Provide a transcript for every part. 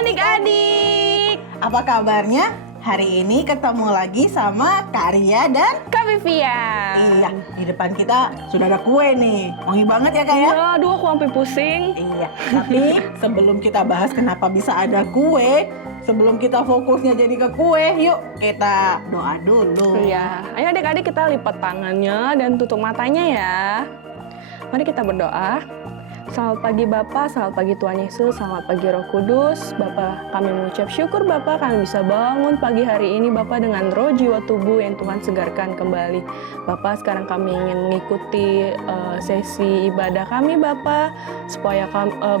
adik-adik. Apa kabarnya? Hari ini ketemu lagi sama Kak Ria dan Kak Vivian. Iya, di depan kita sudah ada kue nih. Wangi banget ya Kak ya? Iya, aduh aku sampai pusing. Iya, tapi sebelum kita bahas kenapa bisa ada kue, sebelum kita fokusnya jadi ke kue, yuk kita doa dulu. Iya, ayo adik-adik kita lipat tangannya dan tutup matanya ya. Mari kita berdoa. Selamat pagi Bapak, selamat pagi Tuhan Yesus, selamat pagi Roh Kudus. Bapak, kami mengucap syukur Bapak kami bisa bangun pagi hari ini Bapak dengan roh jiwa tubuh yang Tuhan segarkan kembali. Bapak, sekarang kami ingin mengikuti sesi ibadah kami Bapak, supaya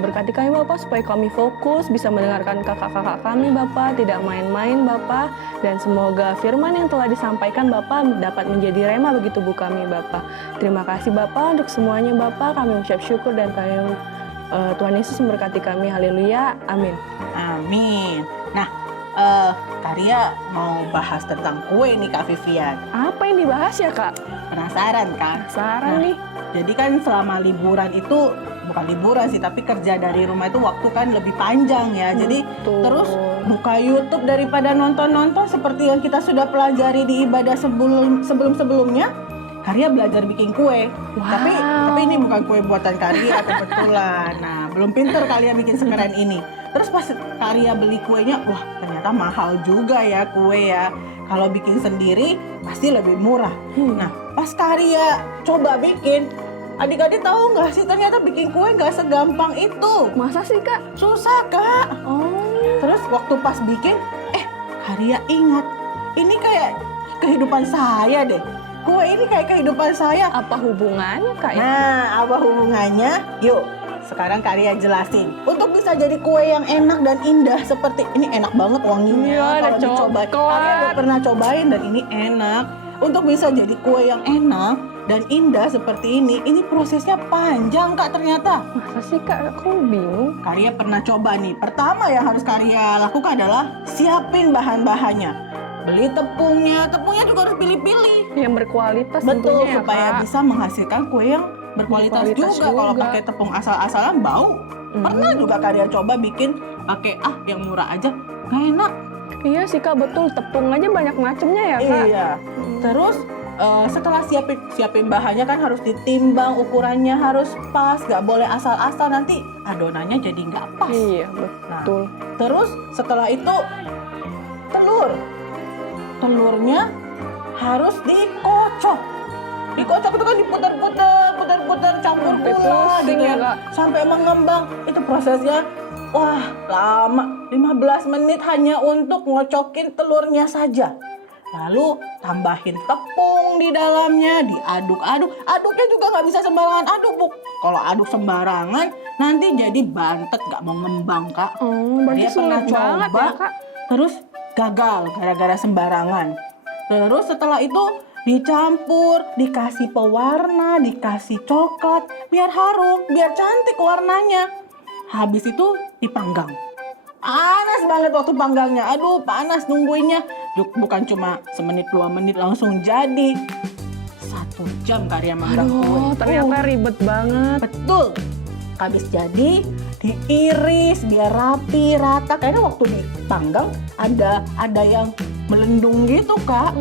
berkati kami Bapak, supaya kami fokus bisa mendengarkan kakak-kakak kami Bapak, tidak main-main Bapak, dan semoga firman yang telah disampaikan Bapak dapat menjadi rema bagi tubuh kami Bapak. Terima kasih Bapak untuk semuanya Bapak, kami mengucap syukur dan kami Tuhan Yesus memberkati kami, haleluya, amin. Amin. Nah, Kak Ria mau bahas tentang kue nih Kak Vivian. Apa yang dibahas ya Kak? Penasaran kan? Saran nih. Jadi kan selama liburan itu, bukan liburan sih, tapi kerja dari rumah itu waktu kan lebih panjang ya. Jadi Betul. terus buka YouTube daripada nonton-nonton seperti yang kita sudah pelajari di ibadah sebelum-sebelumnya. Karya belajar bikin kue, Wow. tapi ini bukan kue buatan Karya kebetulan. Nah, belum pinter Karya bikin sekeren ini. Terus pas Karya beli kuenya, wah ternyata mahal juga ya kue ya. Kalau bikin sendiri pasti lebih murah. Nah, pas Karya coba bikin, adik-adik tahu nggak sih ternyata bikin kue nggak segampang itu. Masa sih Kak? Susah Kak. Oh. Terus waktu pas bikin, Karya ingat, ini kayak kehidupan saya deh. Kue ini kayak kehidupan saya. Apa hubungannya Kak? Nah, apa hubungannya? Yuk, sekarang Karya jelasin. Untuk bisa jadi kue yang enak dan indah seperti ini, enak banget wanginya. Iya, ada kalau dicoba. coklat. Karya udah pernah cobain dan ini enak. Untuk bisa jadi kue yang enak dan indah seperti ini prosesnya panjang Kak ternyata. Masa sih Kak? Aku bingung. Karya pernah coba nih. Pertama yang harus Karya lakukan adalah siapin bahan-bahannya. Beli tepungnya juga harus pilih-pilih. Yang berkualitas Betul, tentunya ya supaya Kak. bisa menghasilkan kue yang berkualitas Berkualitas juga. Kalau juga. pakai tepung asal-asalan bau. Pernah juga Karya coba bikin pakai yang murah aja, nggak enak. Iya sih Kak, betul. Tepung aja banyak macamnya ya Kak. Iya. Terus setelah siapin bahannya kan harus ditimbang, ukurannya harus pas, nggak boleh asal-asal, nanti adonannya jadi nggak pas. Iya, betul. Terus setelah itu telurnya harus dikocok. Dikocok itu kan diputar-putar, campur Sampai gula pusing gitu ya, ya. Kak. Sampai mengembang. Itu prosesnya wah lama. 15 menit hanya untuk ngocokin telurnya saja. Lalu tambahin tepung di dalamnya, diaduk-aduk. Aduknya juga nggak bisa sembarangan aduk, Bu. Kalau aduk sembarangan, nanti jadi bantet, nggak mau ngembang, Kak. Oh, berarti Dia pernah sulit banget coba, ya Kak. terus gagal gara-gara sembarangan. Terus setelah itu dicampur, dikasih pewarna, dikasih coklat, biar harum, biar cantik warnanya. Habis itu dipanggang. Panas banget waktu panggangnya. Aduh, panas nungguinnya. Bukan cuma semenit 2 menit langsung jadi. 1 jam Karya manggang kue. Aduh, ternyata ribet banget. Betul. Habis jadi diiris biar rapi, rata. Kayaknya waktu dipanggang ada yang melendung gitu, Kak.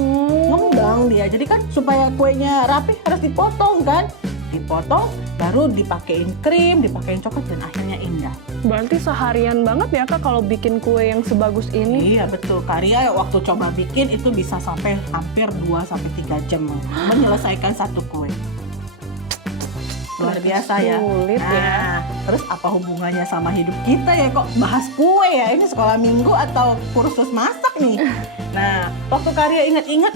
Ngembang dia. Jadi kan supaya kuenya rapi harus dipotong kan. Dipotong, baru dipakein krim, dipakein coklat, dan akhirnya indah. Berarti seharian banget ya Kak kalau bikin kue yang sebagus ini. Iya betul, Karya waktu coba bikin itu bisa sampai hampir 2-3 jam menyelesaikan satu kue. Luar biasa ya. Sulit ya. Terus apa hubungannya sama hidup kita ya, kok bahas kue ya? Ini sekolah minggu atau kursus masak nih? Nah, waktu Karya ingat-ingat,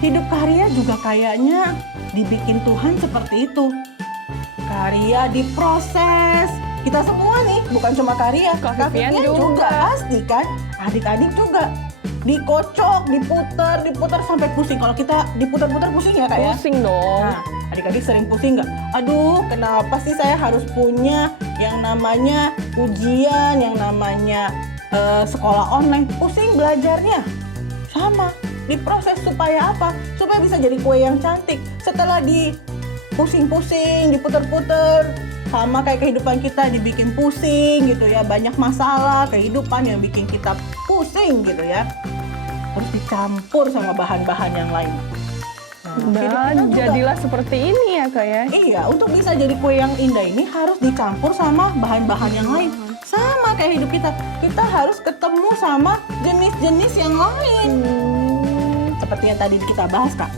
hidup Karya juga kayaknya dibikin Tuhan seperti itu. Karya diproses. Kita semua nih, bukan cuma Karya, Kak Vivian juga juga. pasti kan. Adik-adik juga dikocok, diputar sampai pusing. Kalau kita diputar-putar pusing ya Kak ya? Pusing dong. Nah, adik-adik sering pusing nggak? Aduh, kenapa sih saya harus punya yang namanya ujian, yang namanya sekolah online? Pusing belajarnya. Sama, diproses supaya apa? Supaya bisa jadi kue yang cantik. Setelah dipusing-pusing, diputer-puter, sama kayak kehidupan kita dibikin pusing gitu ya, banyak masalah kehidupan yang bikin kita pusing gitu ya, terus dicampur sama bahan-bahan yang lain. Nah, hidup kita Dan juga- jadilah seperti ini ya Kak ya. Iya, untuk bisa jadi kue yang indah ini harus dicampur sama bahan-bahan yang lain. Sama kayak hidup kita harus ketemu sama jenis-jenis yang lain. Seperti yang tadi kita bahas, Kak.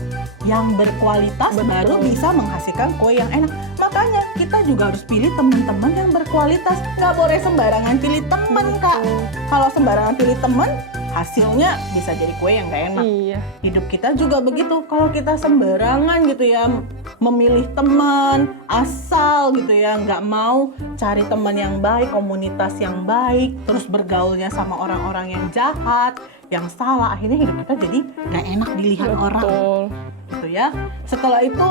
Yang berkualitas Betul. baru bisa menghasilkan kue yang enak. Makanya kita juga harus pilih teman-teman yang berkualitas. Nggak boleh sembarangan pilih teman, Kak. Kalau sembarangan pilih teman, hasilnya bisa jadi kue yang nggak enak. Iya. Hidup kita juga begitu. Kalau kita sembarangan gitu ya memilih teman asal gitu ya, nggak mau cari teman yang baik, komunitas yang baik, terus bergaulnya sama orang-orang yang jahat, yang salah, akhirnya hidup kita jadi nggak enak dilihat orang Betul. gitu ya. Setelah itu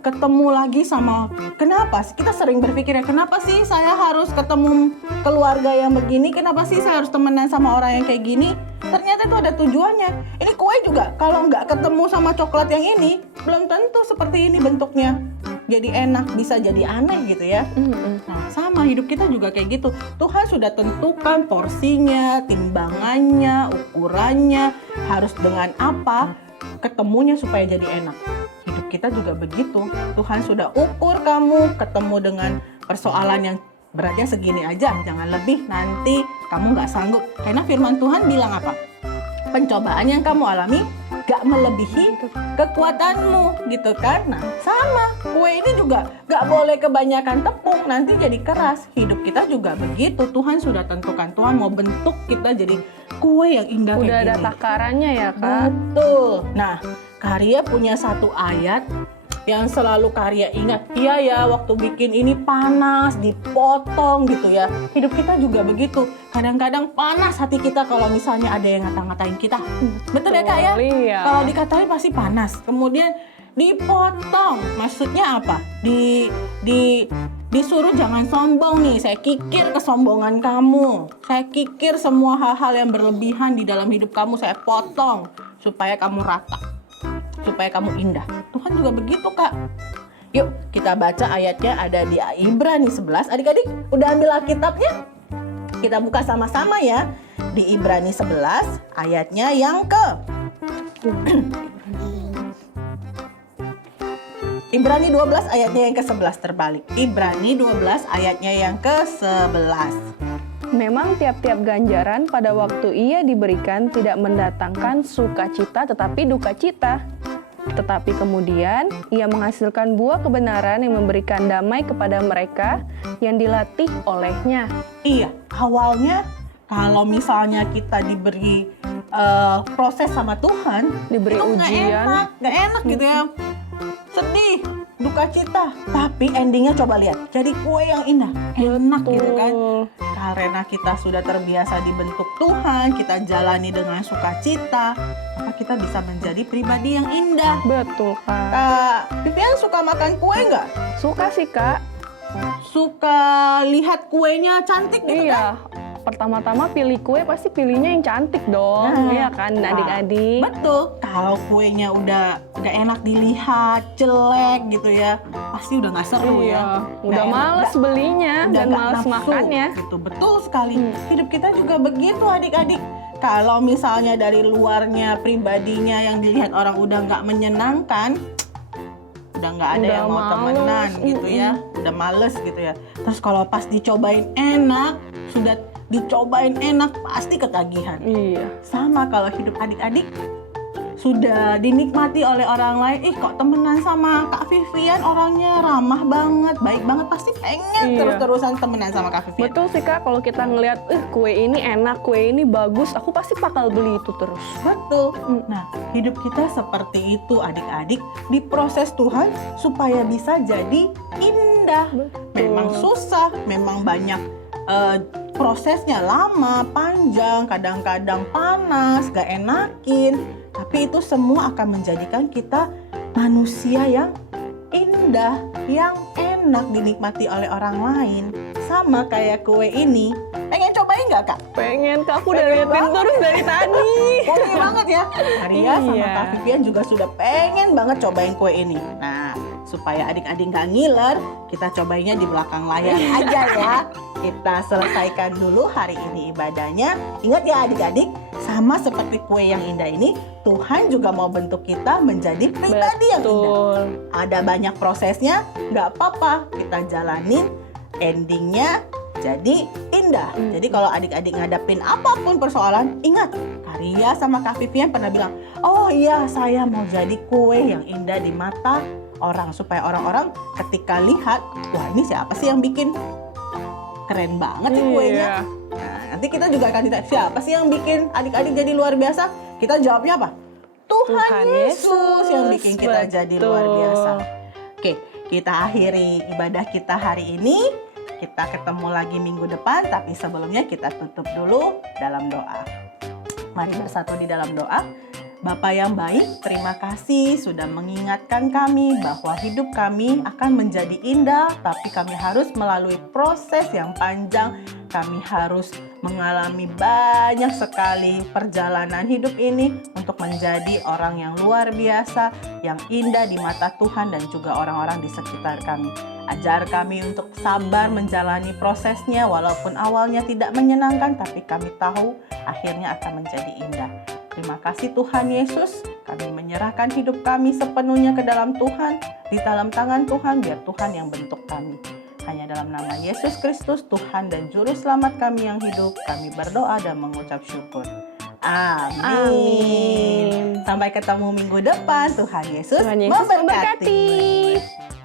ketemu lagi sama, kenapa sih kita sering berpikir ya, kenapa sih saya harus ketemu keluarga yang begini, kenapa sih saya harus temenan sama orang yang kayak gini. Ternyata itu ada tujuannya. Ini kue juga kalau nggak ketemu sama coklat yang ini belum tentu seperti ini bentuknya jadi enak, bisa jadi aneh gitu ya. Nah, sama hidup kita juga kayak gitu. Tuhan sudah tentukan porsinya, timbangannya, ukurannya, harus dengan apa ketemunya supaya jadi enak. Hidup kita juga begitu. Tuhan sudah ukur kamu ketemu dengan persoalan yang beratnya segini aja, jangan lebih, nanti kamu nggak sanggup. Karena firman Tuhan bilang apa? Pencobaan yang kamu alami gak melebihi kekuatanmu gitu kan. Nah sama, kue ini juga gak boleh kebanyakan tepung, nanti jadi keras. Hidup kita juga begitu, Tuhan sudah tentukan. Tuhan mau bentuk kita jadi kue yang indah Udah kayak ada gini. takarannya ya Kak. Betul. Nah, Karya punya satu ayat yang selalu Karya ingat. Iya ya, waktu bikin ini panas, dipotong gitu ya. Hidup kita juga begitu. Kadang-kadang panas hati kita kalau misalnya ada yang ngata-ngatain kita. Betul ya Kak ya? Iya. Kalau dikatain pasti panas. Kemudian dipotong. Maksudnya apa? Disuruh jangan sombong nih. Saya kikir kesombongan kamu. Saya kikir semua hal-hal yang berlebihan di dalam hidup kamu. Saya potong supaya kamu rata, supaya kamu indah. Tuhan juga begitu Kak. Yuk kita baca ayatnya, ada di Ibrani 11. Adik-adik udah ambil Alkitabnya? Kita buka sama-sama ya. Di Ibrani 11 ayatnya yang ke Ibrani 12 ayatnya yang ke-11 terbalik. Ibrani 12 ayatnya yang ke-11. Memang tiap-tiap ganjaran pada waktu ia diberikan tidak mendatangkan sukacita tetapi duka cita. Tetapi kemudian ia menghasilkan buah kebenaran yang memberikan damai kepada mereka yang dilatih olehnya. Iya, awalnya kalau misalnya kita diberi proses sama Tuhan, Diberi itu ujian. nggak enak gitu ya, sedih, duka cita. Tapi endingnya coba lihat, jadi kue yang indah, enak gitu kan. Betul. Karena kita sudah terbiasa dibentuk Tuhan, kita jalani dengan sukacita, maka kita bisa menjadi pribadi yang indah. Betul Kak. Kak Vivian suka makan kue nggak? Suka sih Kak. Suka lihat kuenya cantik gitu kan? Iya. Pertama-tama pilih kue pasti pilihnya yang cantik dong, Nah, iya kan adik-adik. Betul. Kalau kuenya udah nggak enak dilihat, jelek gitu ya, pasti udah nggak seru ya. Iya, Nggak udah enak, males nggak- belinya udah dan nggak males nafsu, makannya. Gitu, betul sekali. Hidup kita juga begitu adik-adik. Kalau misalnya dari luarnya pribadinya yang dilihat orang udah nggak menyenangkan, udah nggak ada Udah yang mau males, temenan gitu ya, udah males gitu ya. Terus kalau pas dicobain enak, sudah dicobain enak pasti ketagihan. Iya. Sama kalau hidup adik-adik sudah dinikmati oleh orang lain, kok temenan sama Kak Vivian, orangnya ramah banget, baik banget, pasti pengen Iya. terus-terusan temenan sama Kak Vivian. Betul sih Kak, kalau kita ngelihat kue ini enak, kue ini bagus, aku pasti bakal beli itu terus. Betul. Nah, hidup kita seperti itu adik-adik, diproses Tuhan supaya bisa jadi indah. Betul. Memang susah, memang banyak prosesnya, lama, panjang, kadang-kadang panas, gak enakin. Tapi itu semua akan menjadikan kita manusia yang indah, yang enak dinikmati oleh orang lain. Sama kayak kue ini. Pengen cobain nggak Kak? Pengen Kak, aku udah Pengen liatin banget. terus dari tadi. Pengen banget ya. Maria sama Iya. Kak Vivian juga sudah pengen banget cobain kue ini. Nah, supaya adik-adik nggak ngiler, kita cobainnya di belakang layar aja ya. Kita selesaikan dulu hari ini ibadahnya. Ingat ya adik-adik, sama seperti kue yang indah ini, Tuhan juga mau bentuk kita menjadi pribadi yang indah. Betul. Ada banyak prosesnya, nggak apa-apa, kita jalanin, endingnya jadi indah. Jadi kalau adik-adik ngadapin apapun persoalan, ingat, Karia sama Kak Vivian pernah bilang, oh iya saya mau jadi kue yang indah di mata orang, supaya orang-orang ketika lihat, wah ini siapa sih yang bikin? Keren banget nih kuenya. Iya. Nah, nanti kita juga akan ditanya, siapa sih yang bikin adik-adik jadi luar biasa? Kita jawabnya apa? Tuhan Yesus yang bikin kita jadi luar biasa. Oke, kita akhiri ibadah kita hari ini. Kita ketemu lagi minggu depan, tapi sebelumnya kita tutup dulu dalam doa. Mari bersatu di dalam doa. Bapa yang baik, terima kasih sudah mengingatkan kami bahwa hidup kami akan menjadi indah, tapi kami harus melalui proses yang panjang. Kami harus mengalami banyak sekali perjalanan hidup ini untuk menjadi orang yang luar biasa, yang indah di mata Tuhan dan juga orang-orang di sekitar kami. Ajar kami untuk sabar menjalani prosesnya, walaupun awalnya tidak menyenangkan, tapi kami tahu akhirnya akan menjadi indah. Terima kasih Tuhan Yesus, kami menyerahkan hidup kami sepenuhnya ke dalam Tuhan, di dalam tangan Tuhan, biar Tuhan yang bentuk kami. Hanya dalam nama Yesus Kristus, Tuhan dan Juru Selamat kami yang hidup, kami berdoa dan mengucap syukur. Amin. Sampai ketemu minggu depan, Tuhan Yesus Tuhan Yesus memberkati. memberkati.